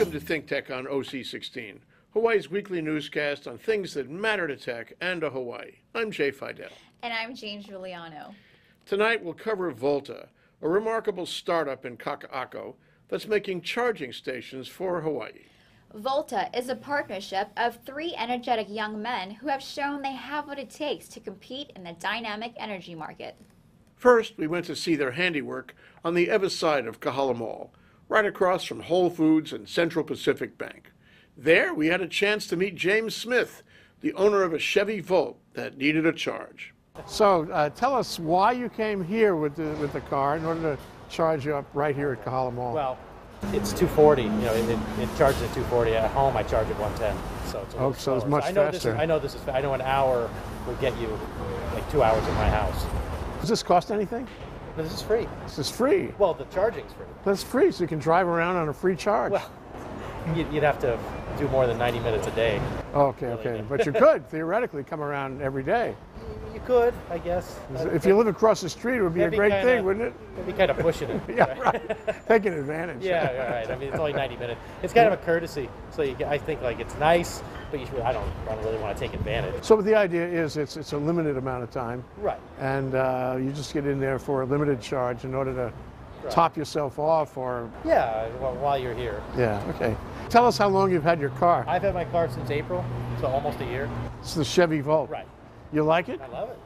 Welcome to ThinkTech on OC16, Hawaii's weekly newscast on things that matter to tech and to Hawaii. I'm Jay Fidel. And I'm Jane Giuliano. Tonight we'll cover Volta, a remarkable startup in Kakaako that's making charging stations for Hawaii. Volta is a partnership of 3 energetic young men who have shown they have what it takes to compete in the dynamic energy market. First, we went to see their handiwork on the Ewa side of Kahala Mall, right across from Whole Foods and Central Pacific Bank. There, we had a chance to meet James Smith, the owner of a Chevy Volt that needed a charge. So, tell us why you came here with the car in order to charge you up right here at Kahala Mall. Well, it's 240. You know, it charges at 240. At home, I charge at 110. So it's a little so it's slower. much faster. I know an hour would get you like 2 hours at my house. Does this cost anything? This is free. This is free? Well, the charging's free. That's free, so you can drive around on a free charge. Well, you'd have to do more than 90 minutes a day. Okay. But you could theoretically come around every day. You could, I guess. If you live across the street, it would be a great thing, wouldn't it? It'd be kind of pushing it. Yeah, right. Taking advantage. Yeah, right. I mean, it's only 90 minutes. It's kind of a courtesy. So I think like it's nice, but I don't really want to take advantage. So the idea is it's a limited amount of time. Right. And you just get in there for a limited charge in order to top yourself off or... Yeah, while you're here. Yeah, okay. Tell us how long you've had your car. I've had my car since April, so almost a year. It's the Chevy Volt. Right. You like it? I love it.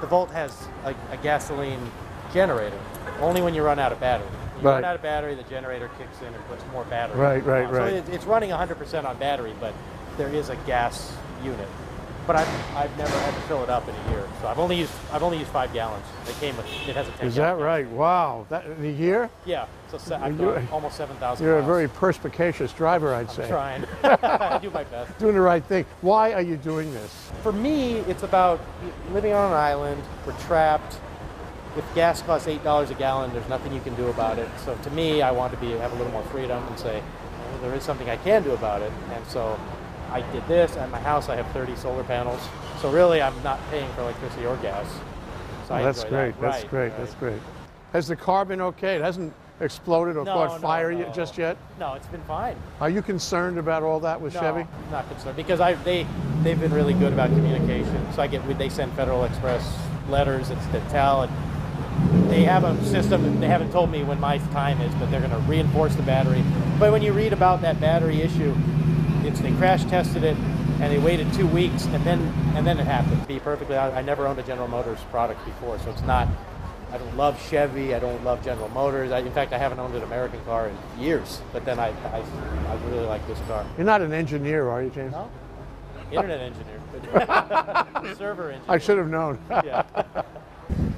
The Volt has a gasoline generator, only when you run out of battery. When you run out of battery, the generator kicks in and puts more battery. Right. So it's running 100% on battery, but there is a gas unit. But I've never had to fill it up in a year. So I've only used 5 gallons. It has a 10 Is that right? Wow. That in a year? Yeah. So I've done almost 7,000 You're miles. a very perspicacious driver, I'd say. I'm trying. I do my best. Doing the right thing. Why are you doing this? For me, it's about living on an island. We're trapped. If gas costs $8 a gallon, there's nothing you can do about it. So to me, I want to have a little more freedom and say, well, there is something I can do about it. And so I did this. At my house, I have 30 solar panels. So really, I'm not paying for electricity or gas. So That's great. That's great. That's great. Has the car been okay? It hasn't exploded or caught fire just yet? No, it's been fine. Are you concerned about all that with Chevy? No, I'm not concerned because they've been really good about communication. So they send Federal Express letters to tell, and they have a system that they haven't told me when my time is, but they're going to reinforce the battery. But when you read about that battery issue, they crash tested it and they waited 2 weeks and then it happened. To be perfectly honest, I never owned a General Motors product before, so it's not. I don't love Chevy. I don't love General Motors. In fact, I haven't owned an American car in years. But then I really like this car. You're not an engineer, are you, James? No. Internet engineer. Server engineer. I should have known. Yeah.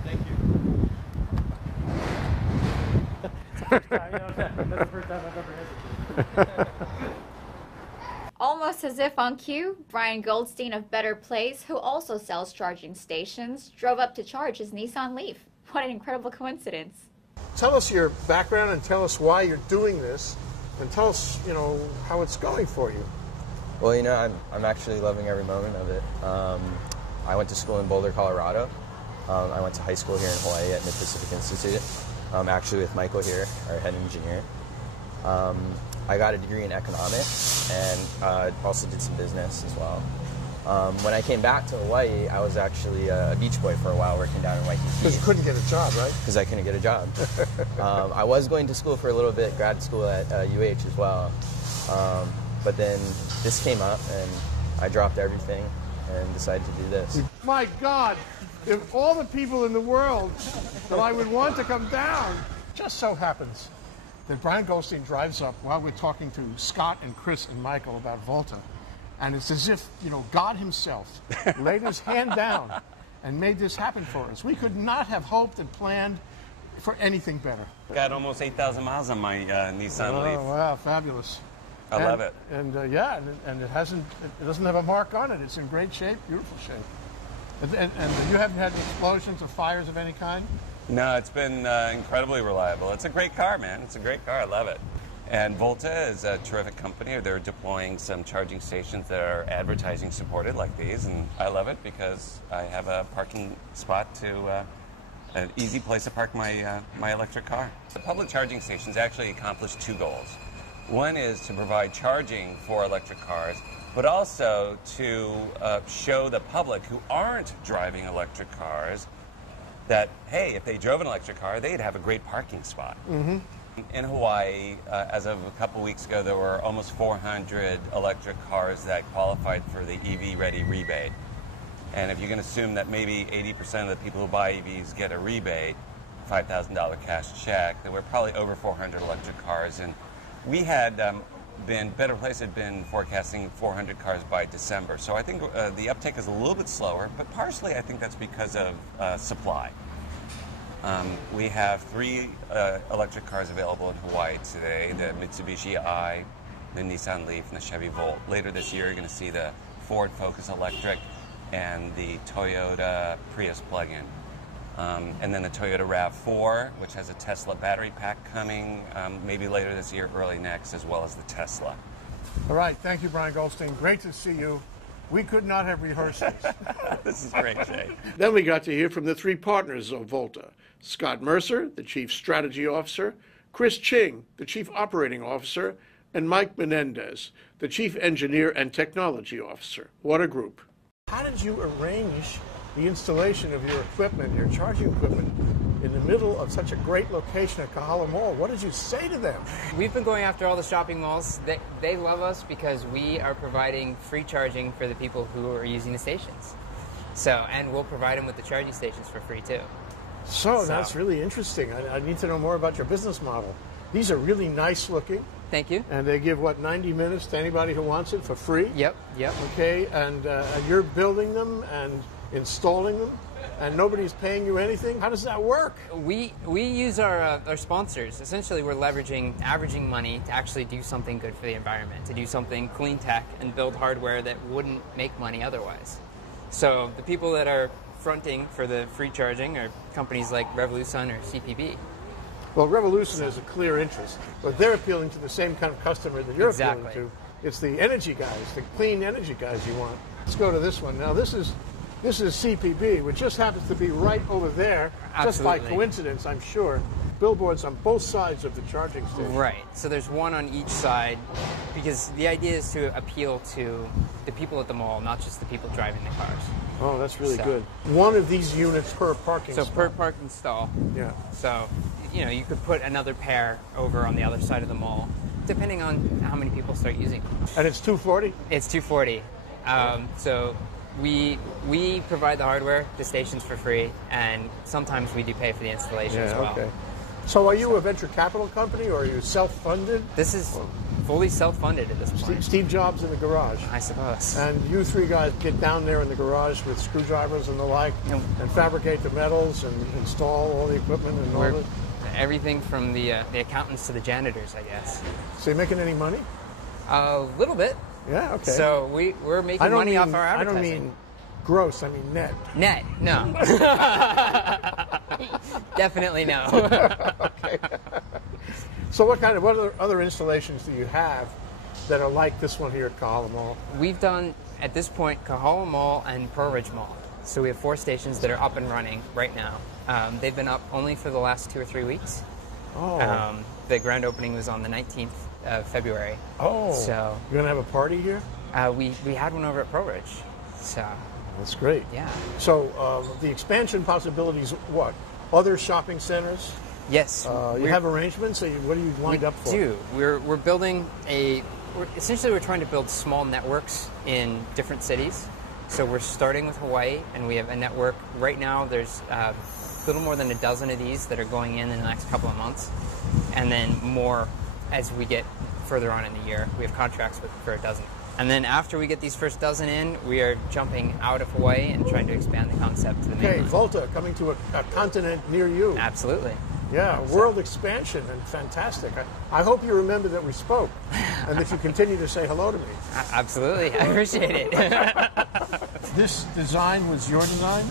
Thank you. That's the first time I've ever had it. Almost as if on cue, Brian Goldstein of Better Place, who also sells charging stations, drove up to charge his Nissan Leaf. What an incredible coincidence. Tell us your background and tell us why you're doing this and tell us, how it's going for you. Well, I'm actually loving every moment of it. I went to school in Boulder, Colorado. I went to high school here in Hawaii at Mid-Pacific Institute, actually with Michael here, our head engineer. I got a degree in economics and also did some business as well. When I came back to Hawaii, I was actually a beach boy for a while, working down in Waikiki. Because you couldn't get a job, right? Because I couldn't get a job. I was going to school for a little bit, grad school at UH as well. But then this came up and I dropped everything and decided to do this. My God, if all the people in the world that I would want to come down, just so happens that Brian Goldstein drives up while we're talking to Scott and Chris and Michael about Volta. And it's as if, God himself laid his hand down and made this happen for us. We could not have hoped and planned for anything better. Got almost 8,000 miles on my Nissan Leaf. Oh, wow, fabulous. I love it. And and it doesn't have a mark on it. It's in great shape, beautiful shape. And you haven't had explosions or fires of any kind? No, it's been incredibly reliable. It's a great car, man. It's a great car. I love it. And Volta is a terrific company. They're deploying some charging stations that are advertising supported like these, and I love it because I have a parking spot to an easy place to park my electric car. The public charging stations actually accomplish 2 goals. One is to provide charging for electric cars, but also to show the public who aren't driving electric cars that, hey, if they drove an electric car, they'd have a great parking spot. Mm-hmm. In Hawaii, as of a couple weeks ago, there were almost 400 electric cars that qualified for the EV Ready rebate. And if you can assume that maybe 80% of the people who buy EVs get a rebate, $5,000 cash check, then we're probably over 400 electric cars. And we had Better Place had been forecasting 400 cars by December. So I think the uptake is a little bit slower, but partially I think that's because of supply. We have 3 electric cars available in Hawaii today, the Mitsubishi I, the Nissan Leaf, and the Chevy Volt. Later this year, you're going to see the Ford Focus Electric and the Toyota Prius plug-in. And then the Toyota RAV4, which has a Tesla battery pack coming maybe later this year, early next, as well as the Tesla. All right. Thank you, Brian Goldstein. Great to see you. We could not have rehearsed this. This is great, Jay. Then we got to hear from the 3 partners of Volta: Scott Mercer, the Chief Strategy Officer, Chris Ching, the Chief Operating Officer, and Mike Menendez, the Chief Engineer and Technology Officer. What a group. How did you arrange the installation of your equipment, your charging equipment, in the middle of such a great location at Kahala Mall? What did you say to them? We've been going after all the shopping malls. They love us because we are providing free charging for the people who are using the stations. And we'll provide them with the charging stations for free too. So that's really interesting. I need to know more about your business model. These are really nice looking. Thank you. And they give, 90 minutes to anybody who wants it for free? Yep. Okay, and you're building them and installing them, and nobody's paying you anything? How does that work? We use our sponsors. Essentially, we're averaging money to actually do something good for the environment, to do something clean tech and build hardware that wouldn't make money otherwise. So the people that are fronting for the free charging are companies like Revolution or CPB. Well, Revolution is a clear interest, but they're appealing to the same kind of customer that you're appealing to. It's the energy guys, the clean energy guys you want. Let's go to this one. Now, this is CPB, which just happens to be right over there, Absolutely. Just by coincidence, I'm sure. Billboards on both sides of the charging station. Right. So there's one on each side, because the idea is to appeal to the people at the mall, not just the people driving the cars. Oh, that's really good. One of these units per parking stall. So per parking stall. Yeah. So, you could put another pair over on the other side of the mall, depending on how many people start using them. And it's $240? It's $240. So we provide the hardware, the stations for free, and sometimes we do pay for the installation as well. Okay. So are you a venture capital company, or are you self-funded? This is fully self-funded at this point. Steve Jobs in the garage. I suppose. And you 3 guys get down there in the garage with screwdrivers and the like, and fabricate the metals and install all the equipment and all of it? Everything from the accountants to the janitors, I guess. So you making any money? A little bit. Yeah, okay. So we're making money off our advertising. I don't mean gross, I mean net. Net, no. Definitely no. Okay. So what other installations do you have that are like this one here at Kahala Mall? We've done, at this point, Kahala Mall and Pearl Ridge Mall. So we have 4 stations that are up and running right now. They've been up only for the last 2 or 3 weeks. Oh. The grand opening was on the 19th of February. Oh. So you're going to have a party here? We had one over at Pearl Ridge. So that's great. Yeah. So the expansion possibilities, what? Other shopping centers? Yes. You have arrangements? What do you lined up for? We do. We're building essentially we're trying to build small networks in different cities. So we're starting with Hawaii, and we have a network. Right now there's a little more than a dozen of these that are going in the next couple of months, and then more as we get further on in the year. We have contracts for a dozen. And then after we get these first dozen in, we are jumping out of Hawaii and trying to expand the concept to the mainland. Okay, Volta coming to a continent near you. Absolutely. Yeah, world expansion, and fantastic. I hope you remember that we spoke, and that you continue to say hello to me. Absolutely, I appreciate it. This design was your design?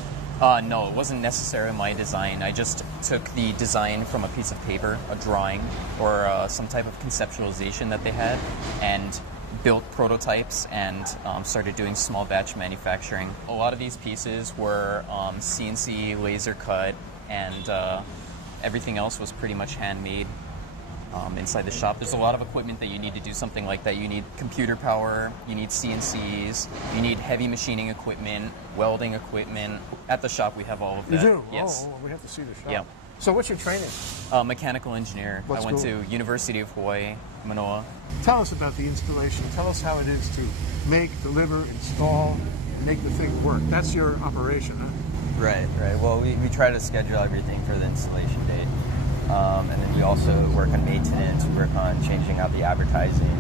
No, it wasn't necessarily my design. I just took the design from a piece of paper, a drawing, or some type of conceptualization that they had, and built prototypes and started doing small batch manufacturing. A lot of these pieces were CNC laser cut, and everything else was pretty much handmade. inside the shop. There's a lot of equipment that you need to do something like that. You need computer power, you need CNCs, you need heavy machining equipment, welding equipment. At the shop, we have all of that. You do? Yes. Oh, we have to see the shop. Yeah. So what's your training? Mechanical engineer. What I went school? to University of Hawaii, Manoa. Tell us about the installation. Tell us how it is to make, deliver, install, make the thing work. That's your operation, huh? Right. Well, we try to schedule everything for the installation date. And then we also work on maintenance, we work on changing out the advertising.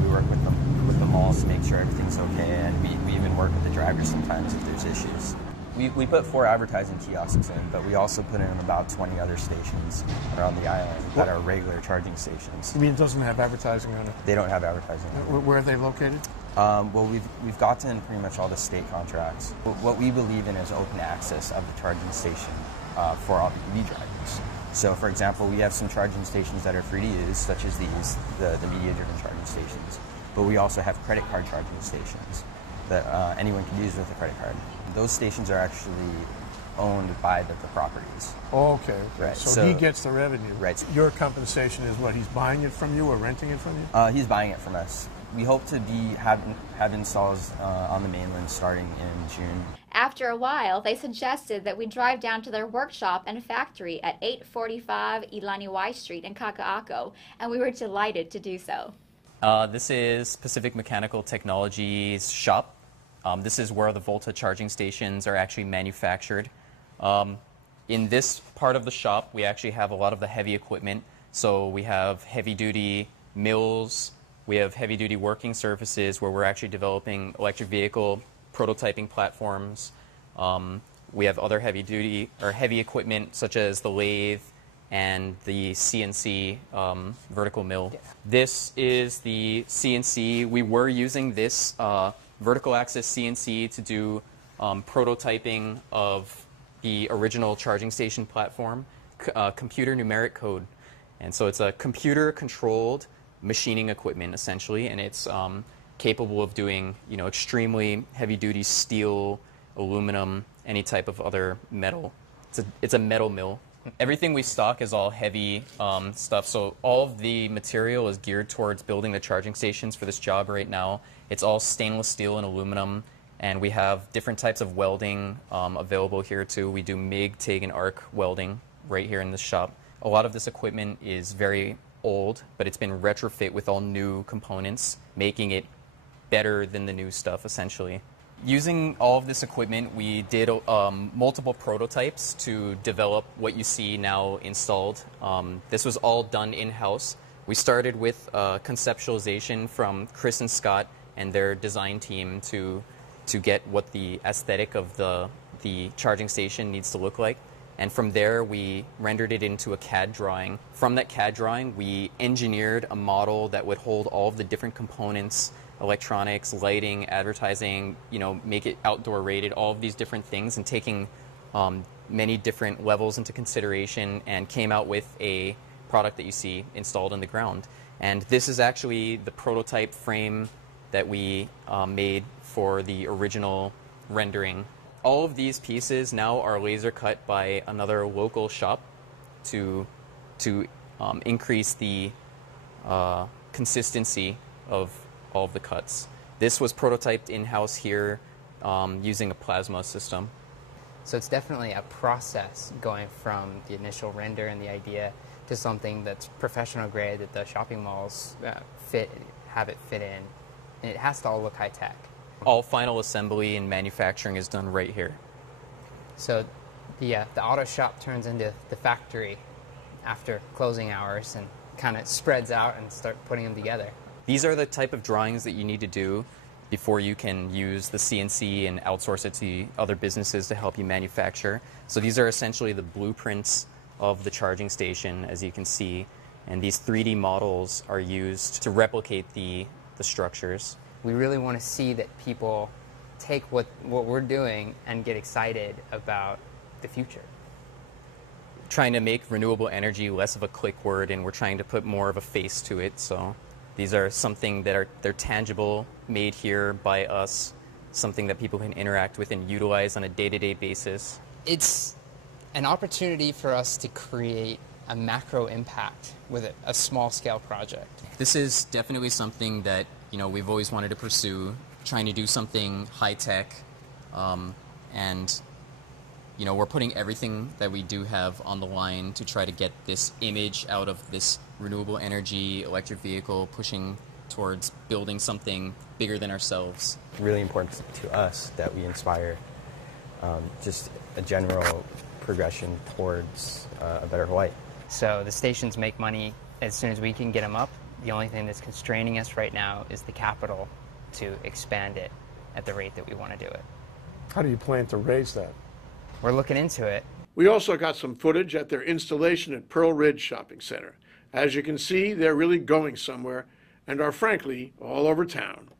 We work with the malls to make sure everything's okay, and we even work with the drivers sometimes if there's issues. We put 4 advertising kiosks in, but we also put in about 20 other stations around the island that are regular charging stations. You mean it doesn't have advertising on it? They don't have advertising on it. Where are they located? Well, we've gotten pretty much all the state contracts. What we believe in is open access of the charging station for all EV drivers. So, for example, we have some charging stations that are free to use, such as these, the media-driven charging stations. But we also have credit card charging stations that anyone can use with a credit card. Those stations are actually owned by the properties. Okay. Right. So he gets the revenue. Right. Your compensation is what? He's buying it from you or renting it from you? He's buying it from us. We hope to have installs on the mainland starting in June. After a while, they suggested that we drive down to their workshop and factory at 845 Ilaniwai Street in Kakaako, and we were delighted to do so. This is Pacific Mechanical Technologies shop. This is where the Volta charging stations are actually manufactured. In this part of the shop, we actually have a lot of the heavy equipment. So we have heavy-duty mills, we have heavy-duty working surfaces where we're actually developing electric vehicle prototyping platforms. We have other heavy-duty or heavy equipment such as the lathe and the CNC vertical mill. Yeah. This is the CNC. We were using this vertical axis CNC to do prototyping of the original charging station platform, computer numeric code. And so it's a computer-controlled machining equipment, essentially, and it's capable of doing, extremely heavy-duty steel, aluminum, any type of other metal. It's a metal mill. Everything we stock is all heavy stuff, so all of the material is geared towards building the charging stations for this job right now. It's all stainless steel and aluminum, and we have different types of welding available here too. We do MIG, TIG, and arc welding right here in this shop. A lot of this equipment is very old, but it's been retrofit with all new components, making it better than the new stuff, essentially. Using all of this equipment, we did multiple prototypes to develop what you see now installed. This was all done in-house. We started with conceptualization from Chris and Scott and their design team to get what the aesthetic of the charging station needs to look like. And from there, we rendered it into a CAD drawing. From that CAD drawing, we engineered a model that would hold all of the different components, electronics, lighting, advertising, make it outdoor rated, all of these different things, and taking many different levels into consideration, and came out with a product that you see installed in the ground. And this is actually the prototype frame that we made for the original rendering. All of these pieces now are laser cut by another local shop to increase the consistency of all of the cuts. This was prototyped in-house here using a plasma system. So it's definitely a process going from the initial render and the idea to something that's professional grade that the shopping malls have it fit in. And it has to all look high tech. All final assembly and manufacturing is done right here. So the auto shop turns into the factory after closing hours and kind of spreads out and start putting them together. These are the type of drawings that you need to do before you can use the CNC and outsource it to other businesses to help you manufacture. So these are essentially the blueprints of the charging station, as you can see, and these 3D models are used to replicate the structures. We really want to see that people take what we're doing and get excited about the future. Trying to make renewable energy less of a click word, and we're trying to put more of a face to it. So these are something that they're tangible, made here by us, something that people can interact with and utilize on a day-to-day basis. It's an opportunity for us to create a macro impact with a small scale project. This is definitely something that, you know, we've always wanted to pursue, trying to do something high tech, and, you know, we're putting everything that we do have on the line to try to get this image out of this renewable energy electric vehicle, pushing towards building something bigger than ourselves. Really important to us that we inspire just a general progression towards a better Hawaii. So the stations make money as soon as we can get them up. The only thing that's constraining us right now is the capital to expand it at the rate that we want to do it. How do you plan to raise that? We're looking into it. We also got some footage at their installation at Pearl Ridge Shopping Center. As you can see, they're really going somewhere and are frankly all over town.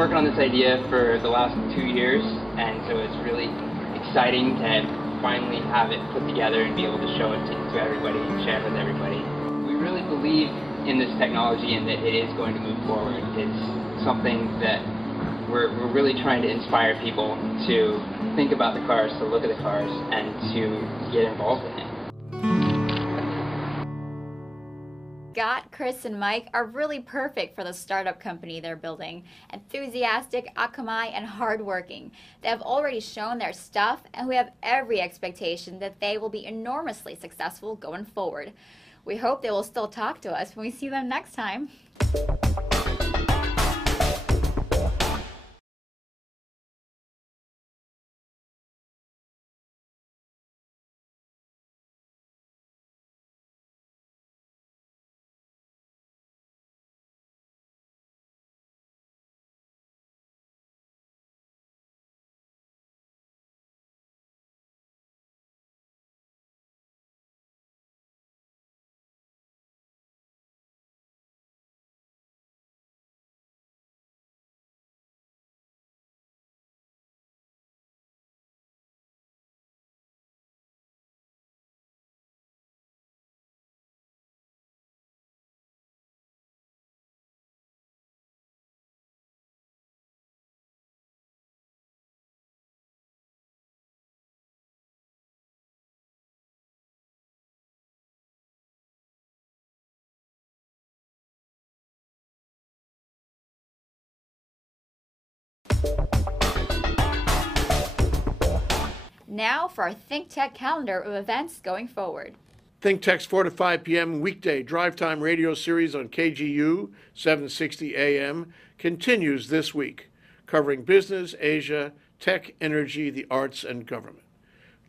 Working on this idea for the last 2 years, and so it's really exciting to finally have it put together and be able to show it to everybody and share it with everybody. We really believe in this technology and that it is going to move forward. It's something that we're really trying to inspire people to think about the cars, to look at the cars, and to get involved in it. Scott, Chris, and Mike are really perfect for the startup company they're building. Enthusiastic, akamai, and hardworking. They have already shown their stuff, and we have every expectation that they will be enormously successful going forward. We hope they will still talk to us when we see them next time. Now for our ThinkTech calendar of events going forward. ThinkTech's 4 to 5 p.m. weekday drive time radio series on KGU 760 AM continues this week, covering business, Asia, tech, energy, the arts, and government.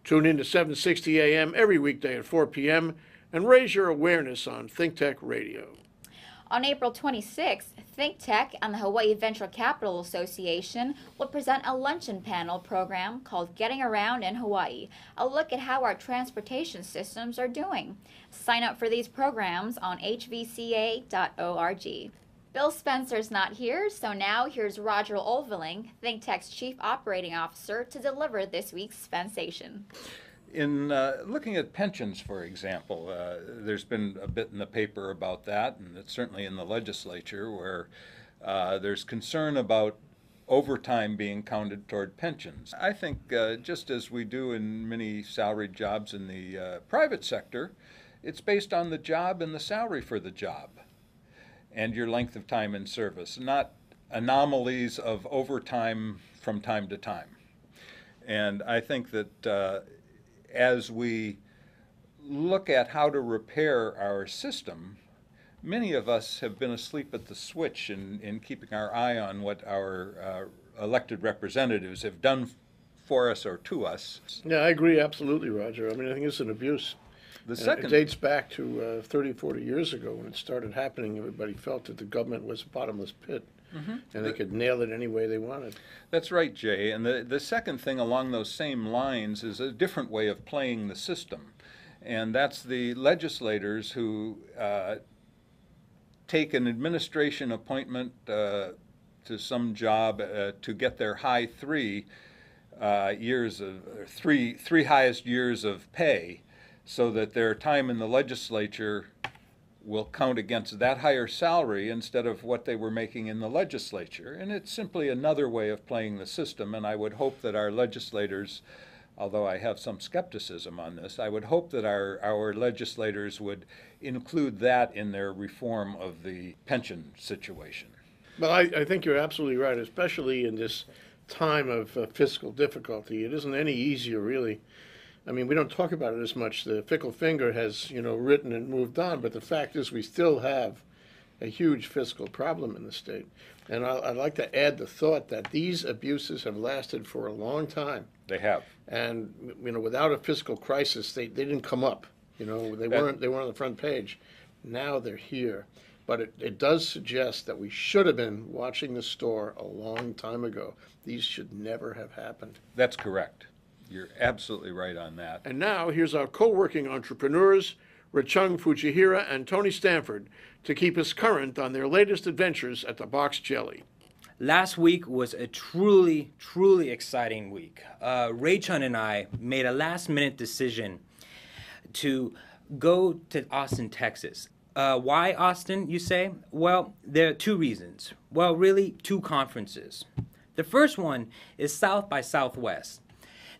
Tune in to 760 AM every weekday at 4 p.m. and raise your awareness on ThinkTech Radio. On April 26th, ThinkTech and the Hawaii Venture Capital Association will present a luncheon panel program called Getting Around in Hawaii, a look at how our transportation systems are doing. Sign up for these programs on hvca.org. Bill Spencer's not here, so now here's Roger Olveling, ThinkTech's Chief Operating Officer, to deliver this week's Spensation. In looking at pensions, for example, there's been a bit in the paper about that, and it's certainly in the legislature where there's concern about overtime being counted toward pensions. I think just as we do in many salaried jobs in the private sector, it's based on the job and the salary for the job and your length of time in service, not anomalies of overtime from time to time. And I think that as we look at how to repair our system, many of us have been asleep at the switch in keeping our eye on what our elected representatives have done for us or to us. Yeah, I agree absolutely, Roger. I mean, I think it's an abuse. It dates back to 30, 40 years ago when it started happening. Everybody felt that the government was a bottomless pit. Mm-hmm. And they could nail it any way they wanted. That's right, Jay. And the second thing along those same lines is a different way of playing the system. And that's the legislators who take an administration appointment to some job to get their high three highest years of pay, so that their time in the legislature will count against that higher salary instead of what they were making in the legislature. And it's simply another way of playing the system, and I would hope that our legislators, although I have some skepticism on this, I would hope that our legislators would include that in their reform of the pension situation. Well, I think you're absolutely right, especially in this time of fiscal difficulty. It isn't any easier, really. I mean, we don't talk about it as much. The fickle finger has, written and moved on, but the fact is we still have a huge fiscal problem in the state. And I'd like to add the thought that these abuses have lasted for a long time. They have. And, without a fiscal crisis, they didn't come up. They weren't on the front page. Now they're here. But it does suggest that we should have been watching the store a long time ago. These should never have happened. That's correct. You're absolutely right on that. And now, here's our co-working entrepreneurs, Richung Fujihira and Tony Stanford, to keep us current on their latest adventures at the Box Jelly. Last week was a truly, truly exciting week. Ray Chun and I made a last-minute decision to go to Austin, Texas. Why Austin, you say? Well, there are two reasons. Well, really, two conferences. The first one is South by Southwest.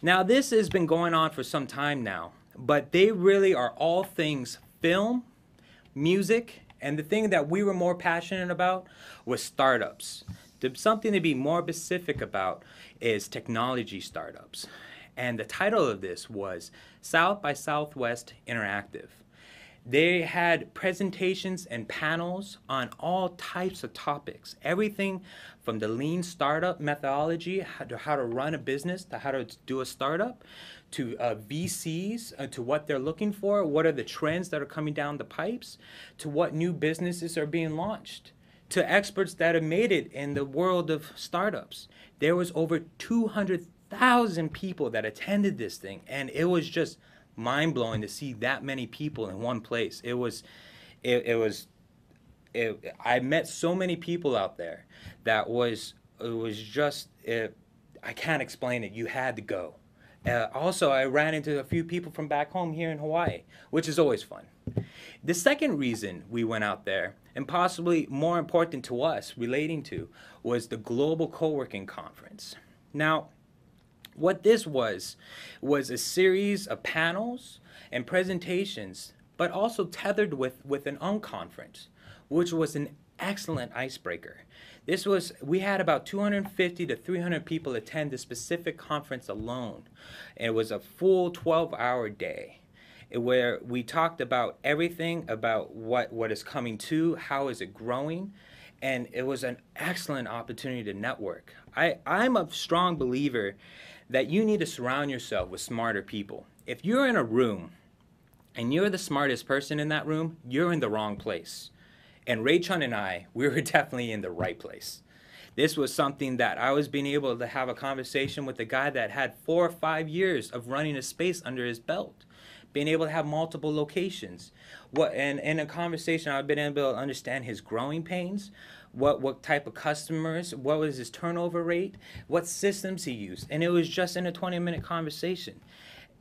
Now, this has been going on for some time now, but they really are all things film, music, and the thing that we were more passionate about was startups. Something to be more specific about is technology startups. And the title of this was South by Southwest Interactive. They had presentations and panels on all types of topics, everything from the lean startup methodology, how to run a business, to how to do a startup, to VCs, to what they're looking for, what are the trends that are coming down the pipes, to what new businesses are being launched, to experts that have made it in the world of startups. There was over 200,000 people that attended this thing, and it was just mind-blowing to see that many people in one place. I met so many people out there that I can't explain it. You had to go. Also, I ran into a few people from back home here in Hawaii, which is always fun. The second reason we went out there, and possibly more important to us relating to, was the Global Co-working Conference. Now, what this was a series of panels and presentations, but also tethered with an unconference, which was an excellent icebreaker. We had about 250 to 300 people attend this specific conference alone. And it was a full 12-hour day where we talked about everything about what is coming to, how is it growing, and it was an excellent opportunity to network. I'm a strong believer that you need to surround yourself with smarter people. If you're in a room and you're the smartest person in that room, you're in the wrong place. And Ray Chun and I, we were definitely in the right place. This was something that I was being able to have a conversation with a guy that had 4 or 5 years of running a space under his belt, being able to have multiple locations. And in a conversation, I've been able to understand his growing pains, what type of customers, what was his turnover rate, what systems he used. And it was just in a 20-minute conversation.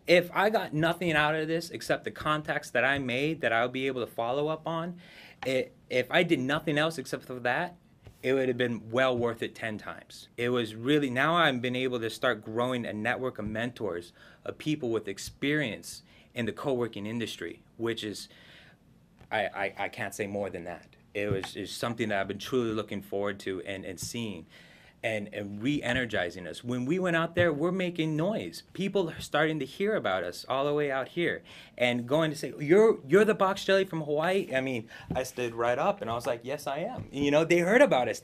If I got nothing out of this except the contacts that I made that I'll be able to follow up on, if I did nothing else except for that, it would have been well worth it 10 times. It was really, now I've been able to start growing a network of mentors, of people with experience in the co-working industry, which is, I can't say more than that. It's something that I've been truly looking forward to and seeing and re-energizing us. When we went out there, we're making noise. People are starting to hear about us all the way out here and going to say, you're the box jelly from Hawaii? I mean, I stood right up and I was like, yes, I am. You know, they heard about us.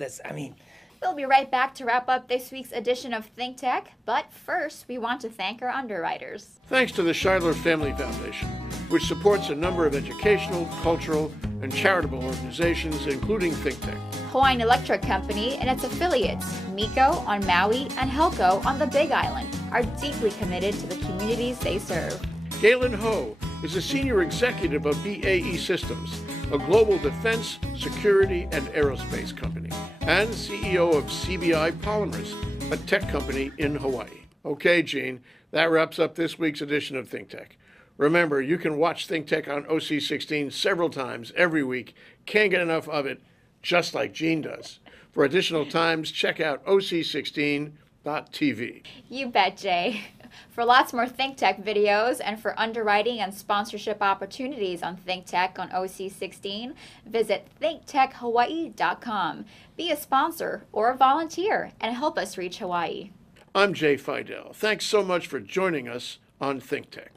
We'll be right back to wrap up this week's edition of ThinkTech, but first we want to thank our underwriters. Thanks to the Scheidler Family Foundation, which supports a number of educational, cultural, and charitable organizations, including ThinkTech. Hawaiian Electric Company and its affiliates, MECO on Maui and Helco on the Big Island, are deeply committed to the communities they serve. Galen Ho is a senior executive of BAE Systems, a global defense, security, and aerospace company, and CEO of CBI Polymers, a tech company in Hawaii. Okay, Gene, that wraps up this week's edition of ThinkTech. Remember, you can watch ThinkTech on OC16 several times every week. Can't get enough of it, just like Gene does. For additional times, check out OC16.tv. You bet, Jay. For lots more ThinkTech videos and for underwriting and sponsorship opportunities on ThinkTech on OC16, visit thinktechhawaii.com. Be a sponsor or a volunteer and help us reach Hawaii. I'm Jay Fidel. Thanks so much for joining us on ThinkTech.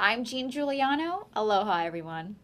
I'm Jean Giuliano. Aloha, everyone.